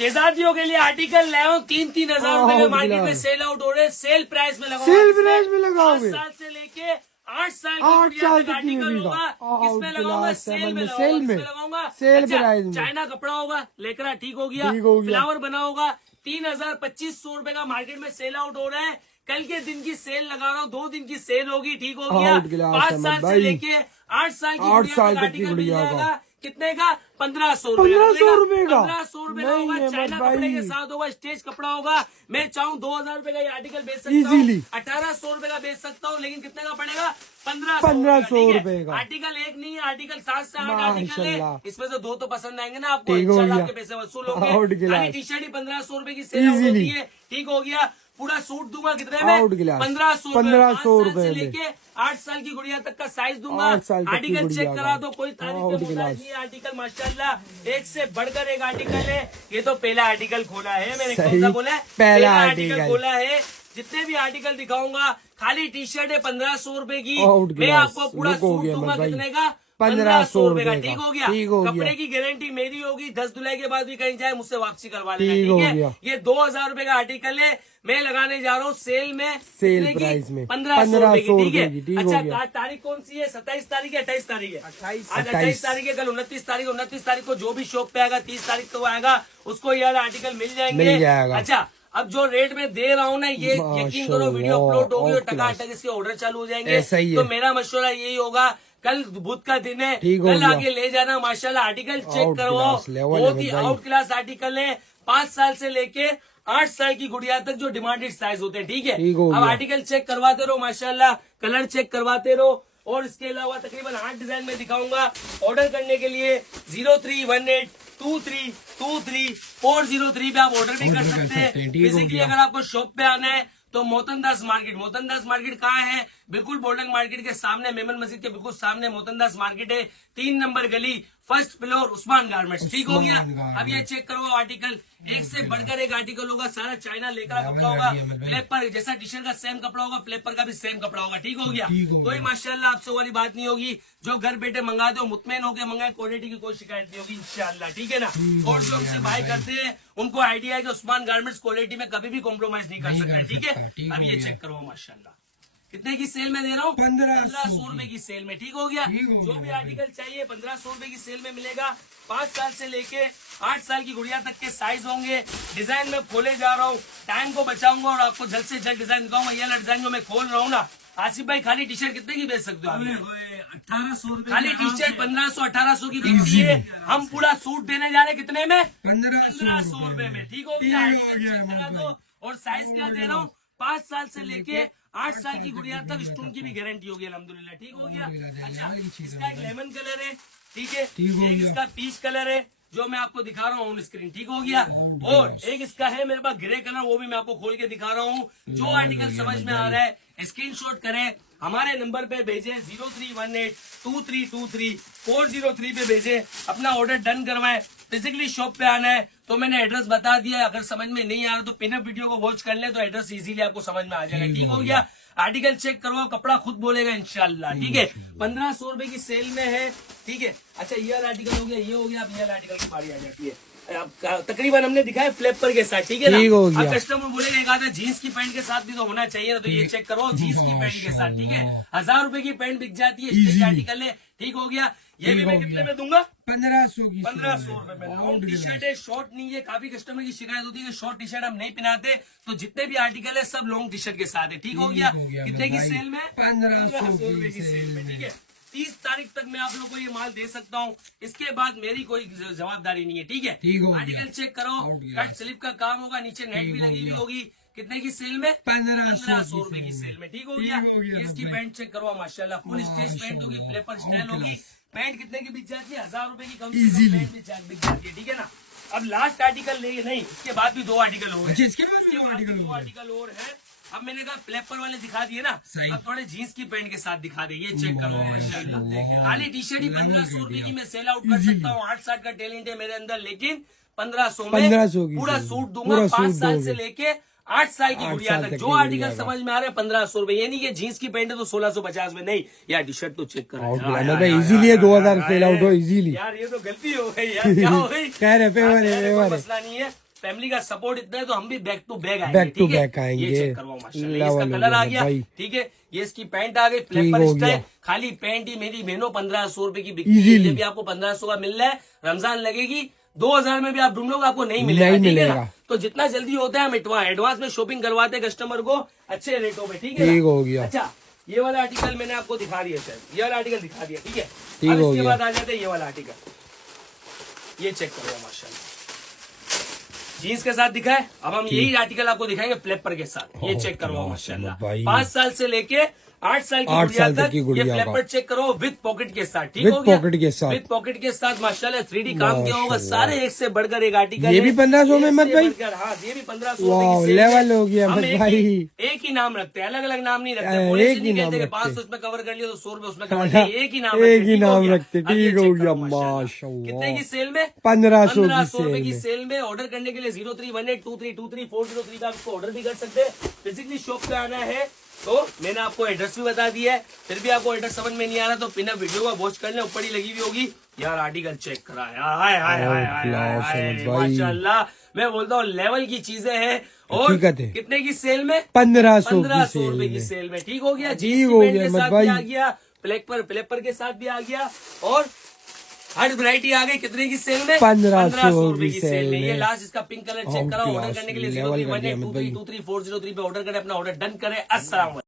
शेजादियों के लिए आर्टिकल लाया हूँ 3,000 रुपए में मार्केट में सेल आउट हो रहे हैं, सेल प्राइस में लगाओगे। सेल प्राइस में लगाओगे। 5 साल से लेके 8 साल तक आर्टिकल होगा। किसमें लगाऊंगा? सेल में लगाऊंगा। सेल प्राइस में चाइना कपड़ा होगा, लेकर ठीक हो गया। फ्लावर बना होगा, 3,000-2,500 रुपए का मार्केट में सेल आउट हो रहा है। कल के दिन की सेल लगा रहा हूँ, 2 दिन की सेल होगी, ठीक हो गया। 5 साल से लेके 8 साल की आर्टिकल मिल जाएगा। कितने का? 1,500 रुपए का। 1,500 रुपए का होगा। चाइना कपड़े के साथ होगा, स्टेज कपड़ा होगा। मैं चाहूँ 2,000 रुपए का ये आर्टिकल बेच सकता हूँ, 1,800 रुपए का बेच सकता हूँ, लेकिन कितने का पड़ेगा? 1,500 रुपए का। आर्टिकल एक नहीं है, आर्टिकल 7 से 8 आर्टिकल है। इसमें से 2 तो पसंद आएंगे ना आपको, इंशाल्लाह आपके पैसे वसूल होंगे। टी शर्ट ही 1,500 रुपए की सेल होती है, ठीक हो गया। पूरा सूट दूंगा कितने में? 1,500 रुपए से लेके 8 साल की गुड़िया तक का साइज दूंगा। आर्टिकल चेक करा दो, कोई तारीफ नहीं। आर्टिकल माशाल्लाह एक से बढ़कर एक आर्टिकल है। ये तो पहला आर्टिकल खोला है मैंने, कौन सा बोला है? पहला आर्टिकल खोला है। जितने भी आर्टिकल दिखाऊंगा, खाली टी शर्ट है 1,500 रुपए की। मैं आपको पूरा सूट दूंगा कितने का? 1,500 रुपए का, ठीक हो गया। कपड़े की गारंटी मेरी होगी, 10 धुलाई के बाद भी कहीं जाए मुझसे वापसी करवा लेना, ठीक है। ये 2,000 रुपए का आर्टिकल है, मैं लगाने जा रहा हूँ सेल में, सेल प्राइस में 1,500 रुपए की, ठीक है। अच्छा तारीख कौन सी है? 27 तारीख है, 28 तारीख है? आज 28 तारीख है, कल 29 तारीख। 29 तारीख को जो भी शॉप पे आएगा, 30 तारीख को आएगा, उसको ये आर्टिकल मिल जाएंगे। अच्छा, अब जो रेट में दे रहा हूँ ना, ये यकीन करो वीडियो अपलोड होगी और टकाटक इसके ऑर्डर चालू हो जाएंगे। तो मेरा मशवरा यही होगा, कल बुध का दिन है, कल आगे ले जाना। माशाल्लाह आर्टिकल चेक करवाओ, बहुत ही आउट क्लास आर्टिकल है। 5 साल से लेके 8 साल की गुड़िया तक जो डिमांडेड साइज होते हैं, ठीक है। अब आर्टिकल चेक करवाते रहो, माशाल्लाह कलर चेक करवाते रहो। और इसके अलावा तकरीबन 8 डिजाइन में दिखाऊंगा। ऑर्डर करने के लिए 0318232403 पे आप ऑर्डर भी कर सकते हैं। बेसिकली अगर आपको शॉप पे आना है तो मोहतनदास मार्केट कहाँ है? बिल्कुल बोल्डन मार्केट के सामने, मेमन मस्जिद के बिल्कुल सामने मोहतनदास मार्केट है। 3 नंबर गली, 1st फ्लोर, उस्मान गारमेंट्स, ठीक हो गया। अब ये चेक करो आर्टिकल, एक से बढ़कर एक आर्टिकल होगा। सारा चाइना लेकर कपड़ा होगा। फ्लेपर जैसा टी शर्ट का सेम कपड़ा होगा, फ्लेपर का भी सेम कपड़ा होगा, ठीक हो गया। कोई माशाल्लाह आपसे वाली बात नहीं होगी। जो घर बैठे मंगाते हो मुतमैन होकर मंगाए, क्वालिटी की कोई शिकायत नहीं होगी इंशाल्लाह, ठीक है ना। और जो हमसे बाय करते हैं उनको आइडिया है कि उस्मान गारमेंट्स क्वालिटी में कभी भी कॉम्प्रोमाइज नहीं कर सकते, ठीक है। अब ये चेक करो माशाल्लाह, कितने की सेल में दे रहा हूँ? 1,500 रुपए की सेल में, ठीक हो गया। जो भी आर्टिकल चाहिए 1,500 रुपए की सेल में मिलेगा। 5 साल से लेके 8 साल की गुड़िया तक के साइज होंगे। डिजाइन में खोले जा रहा हूँ, टाइम को बचाऊंगा और आपको जल्द से जल्द डिजाइन दिखाऊंगा। ये डिजाइन जो मैं खोल रहा हूँ ना, आसिफ भाई खाली टी शर्ट कितने की बेच सकते हो? 1,800 रुपए खाली टी शर्ट 1,500-1,800 की बिकती है। हम पूरा सूट देने जा रहे कितने में? 1,500 रुपए में, ठीक हो गया। और साइज क्या दे रहा हूँ? 5 साल से लेके 8 साल की गुड़िया तक स्टोन की भी गारंटी होगी अल्हम्दुलिल्लाह, ठीक हो गया। अच्छा, इसका एक लेमन कलर है, ठीक है। एक इसका पीच कलर है जो मैं आपको दिखा रहा हूँ ऑन स्क्रीन, ठीक हो गया। और एक इसका है मेरे पास ग्रे कलर, वो भी मैं आपको खोल के दिखा रहा हूँ। जो आर्टिकल समझ में आ रहा है स्क्रीनशॉट करें, हमारे नंबर पे भेजें 0318232403 पे भेजें, अपना ऑर्डर डन करवाएं। फिजिकली शॉप पे आना है तो मैंने एड्रेस बता दिया है। अगर समझ में नहीं आ रहा तो पिनअप वीडियो को वॉच कर ले तो एड्रेस इजीली आपको समझ में आ जाएगा, ठीक हो गया। आर्टिकल चेक करवाओ, कपड़ा खुद बोलेगा इंशाल्लाह, ठीक है। 1,500 रुपए की सेल में है, ठीक है। अच्छा ये आर्टिकल हो गया, ये हो गया। अब ये आर्टिकल की बारी आ जाती है। तकरीबन हमने दिखाया फ्लेपर के साथ, ठीक है ना। अब कस्टमर बोलेगा एक आधा जीन्स की पैंट के साथ भी तो होना चाहिए ना, तो ये चेक करो जीन्स की पैंट के साथ, ठीक है। 1,000 रुपए की पैंट बिक जाती है, स्टेज आर्टिकल है, ठीक हो गया। ये भी मैं कितने में दूंगा? 1,500 रुपए में। लॉन्ग टी शर्ट है, शॉर्ट नहीं है। काफी कस्टमर की शिकायत होती है कि शॉर्ट टी शर्ट हम नहीं पहनाते, तो जितने भी आर्टिकल है सब लॉन्ग टी शर्ट के साथ है, ठीक हो गया। कितने की सेल में? 1,500 रुपए की सेल में, ठीक है। 30 तारीख तक मैं आप लोगों को ये माल दे सकता हूँ, इसके बाद मेरी कोई जवाबदारी नहीं है, ठीक है। आर्टिकल चेक करो, कट स्लिप का काम होगा, नीचे नेट भी लगी हुई होगी। कितने की सेल में? 1,500 रुपए की सेल में, ठीक हो गया। इसकी पैंट चेक करो माशाल्लाह, फुल स्टेज पैंट होगी, फ्लेपर स्टाइल होगी। पैंट कितने की बिक जाती है? 1,000 रुपए की कम से कम पैंट बिक जाती है, ठीक है ना। अब लास्ट आर्टिकल नहीं, इसके बाद भी 2 आर्टिकल और है। इसके बाद 2 आर्टिकल और है। अब मैंने कहा फ्लेपर वाले दिखा दिए ना, अब थोड़े जीन्स की पैंट के साथ दिखा दे। ये चेक करो माशाल्लाह, खाली टी शर्ट ही 1,500 रुपए की मैं सेल आउट कर सकता हूँ। 8 साल का टैलेंट है मेरे अंदर, लेकिन 1,500 में पूरा सूट दूंगा। 5 साल से लेके 8 साल की गुड़िया तक जो आर्टिकल समझ में आ रहा है 1,500 रुपए। ये नहीं कि जीन्स की पैंट है तो 1,650 में, नहीं। यार टी शर्ट तो चेक करो इजीली 2,000 सेल आउट हो इजीली। यार ये तो गलती हो गई यार, क्या हो गई? मसला नहीं है। फैमिली का सपोर्ट इतना है तो हम भी बैक टू बैक आएंगे। बैक टू ठीक है? बैक आएंगे। ये चेक करवाओ माशाल्लाह, ये लेवल इसका हो कलर गया आ गया। भाई। ठीक है, ये इसकी पैंट आ गई ठीक फ्लैपर हो स्टाइल। गया। खाली पैंट ही मेरी बहनों 1500 रुपए की बिकती है, Easily। ये भी आपको 1500 का मिल रहा है। रमजान लगेगी 2000 में भी आप ढूंढोगे आपको नहीं मिलेगा। नहीं ठीक है ना? मिलेगा। तो जितना जल्दी होता है हम एडवांस में शॉपिंग करवाते हैं कस्टमर को अच्छे रेटों में। ठीक है ना? ठीक हो गया। अच्छा, ये वाला आर्टिकल मैंने आपको दिखा दिया सर, ये वाला आर्टिकल दिखा दिया। ठीक है, ठीक अब हो इसके गया। बाद आ जाते हैं ये वाला आर्टिकल, ये चेक करो माशाल्लाह, जीन्स के साथ दिखाए। अब हम यही आर्टिकल आपको दिखाएंगे फ्लैपर के साथ। ये चेक करवाओ माशाल्लाह, भाई। 5 साल से लेके 8 साल की 8 गुड़िया साल तक तक की ये गुड़िया का। फ्लैपर चेक करो विद पॉकेट के साथ। ठीक With हो गया, pocket के साथ। विद पॉकेट के साथ माशाल्लाह 3D काम किया होगा। माशाल्लाह। सारे एक से बढ़कर एक आर्टिकल ये है। भी 1500 में एक मत से भाई? बढ़कर, हाँ ये भी 1500 वाह, रुपए की सेल लेवल है। हो गया हम अहमद एक भाई। एक ही नाम रखते हैं, अलग अलग नाम नहीं रखते। एक पुलिस ही नहीं नाम कहते कि रखते। 500 उसमें कवर कर लिया तो 100 रुपए उसमें कवर कर लिया। एक ही नाम एक ही ठीक हो नाम गया? रखते। अब ये ठीक हो चेक गया करो माशाल्लाह। माशाल्लाह। कितने की सेल में? 1500 रुपए की की सेल सेल में। ऑर्डर करने के लिए 03182323 पे आप इसको ऑर्डर भी कर सकते हैं। फिजिकली शॉप पे आना है तो मैंने आपको एड्रेस भी बता दिया है। फिर भी आपको एड्रेस समझ में नहीं आ रहा तो पिन वीडियो का वॉच कर ले, ऊपर ही लगी हुई होगी। यार आर्टिकल चेक करा है, हाय हाय हाय हाय हाय, माशाल्लाह। मैं बोलता हूँ लेवल की चीजें हैं। और हकीकत है। कितने की सेल में? 1500 की 1500 सेल रुपए की में। सेल में। ठीक हो गया, ठीक जीन्स की हो पैंट गया के अहमद साथ भाई। भी आ गया, फ्लेपर के साथ भी आ गया, और हर वैरायटी आ गई। कितने की सेल में? 1500 रुपए की की सेल में। सेल ये में। लास्ट इसका पिंक कलर चेक करा। ऑर्डर क्लास करने के लिए लेवल कर दिया अहमद भाई। 0318232403 पे ऑर्डर करें, अपना ऑर्डर डन करें। अस्सलाम वालेकुम।